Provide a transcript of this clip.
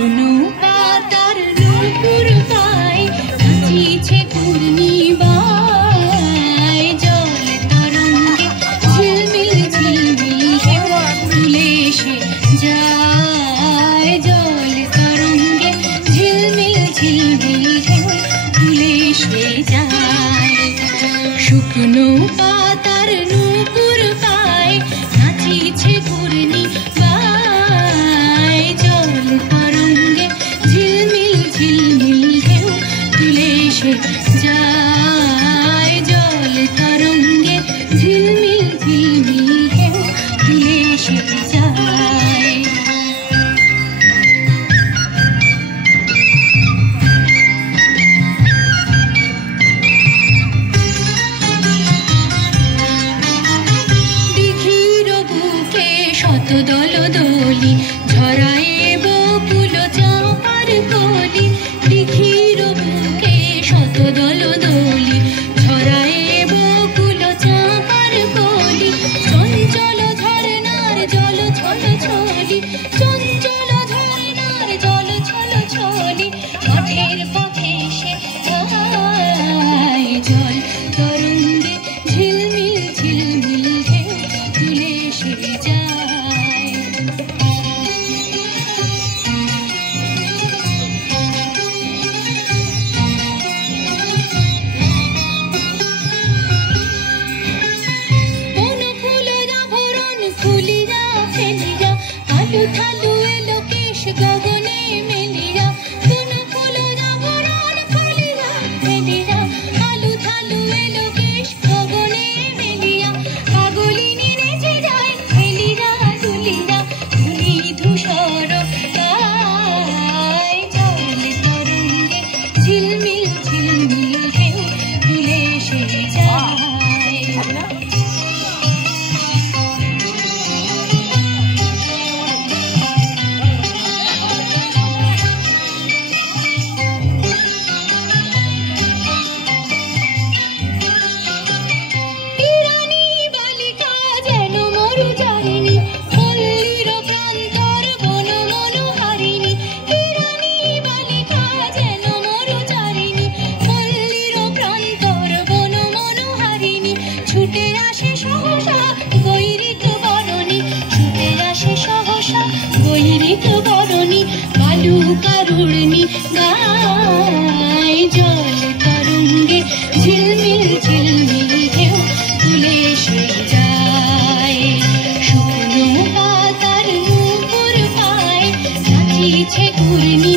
শুকনো পাতার নূপুর পায় নাচিছে পূর্ণিমায় জল তরঙ্গে ঝিলমিল ঝিলমিল ঢেউ তুলে এসে যায় জল তরঙ্গে ঝিলমিল ঝিলমিল ঢেউ তুলে এসে যায় শুকনো পাতার নূপুর পায় নাচিছে পূর্ণিমায় জল তরঙ্গে ঝিলমিল ঝিলমিল ঢেউ তুলে এসে যায় জল তরঙ্গে ঝিলমিল ঝিলমিল ঢেউ তুলে এসে যায় দল দলি ঝরায় বকুল চাঁপার কলি দিঘির বুকে শত দল দলি ঝরায় বকুল চাঁপার কলি চঞ্চল ঝরনার জল ছল ছলি চঞ্চল ঝরনার জল ছল ছলি পথের পথে সে যায় জল তরঙ্গে ঝিলমিল ঝিলমিল ঢেউ তুলে এসে যায় থালু এলো কেশ গগনে মেলিরা কোন ফুল জাভরণ ফুলিরা মেলিরা আলু থালু এলো কেশ গগনে মেলিরা পাগলিনী নেচে যায় মেলিরা দুলিরা ধুলি ধূসর গায় জল তরঙ্গে ঝিলমিল ঝিলমিল ঢেউ তুলে এসে যায় কারুণী গায় জল তরঙ্গে ঝিলমিল ঝিলমিল ঢেউ তুলে এসে যায় শুকনো পাতার নূপুর পায় নাচিছে ঘূর্ণি